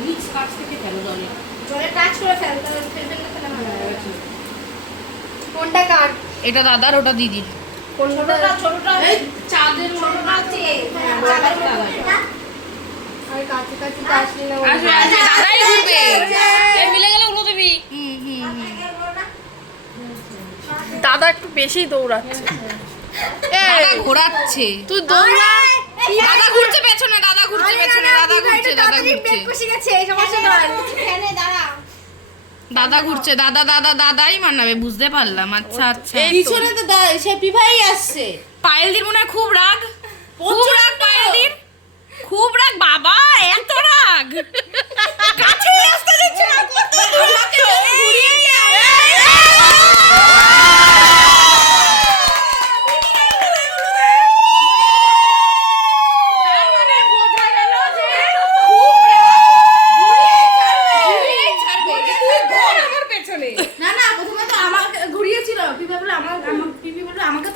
নিচ কাছ থেকে ফেলো জলে। জলে টাচ করে ফেল তাহলে ফেলবেন না ফেলে ভালো হবে। কোনটা কাট এটা দাদার ওটা দিদির। কোনটা? ছোটটা এই চাঁদের ছোটটা আছে। হ্যাঁ, বড়টা বড়টা ছোটটা। দাদা। আর কাছে কাছে আসলে না আসবে আসবে দাদাই ঘুরবে। এই মিলে গেলে উলো দিবি হুম হুম হুম। দাদা একটু বেশি দৌড়াচ্ছে। দাদা ঘোরাচ্ছে। তুই দৌড়া। দাদা ঘুরছে পেছনে দাদা ঘুরছে পেছনে। দাদা ঘুরছে দাদা ঘুরছে। দাঁড়া। দাদা ঘুরছে দাদা দাদা দাদাই মানাবে বুঝতে পারলাম। আচ্ছা আচ্ছা। পিছনে তো দা- সে পিভাই আসছে। পায়েল দির মনে হয় খুব রাগ। খুব রাগ পায়েল দির খুব রাগ বাবা এত রাগ। আমার পিপি আমাকে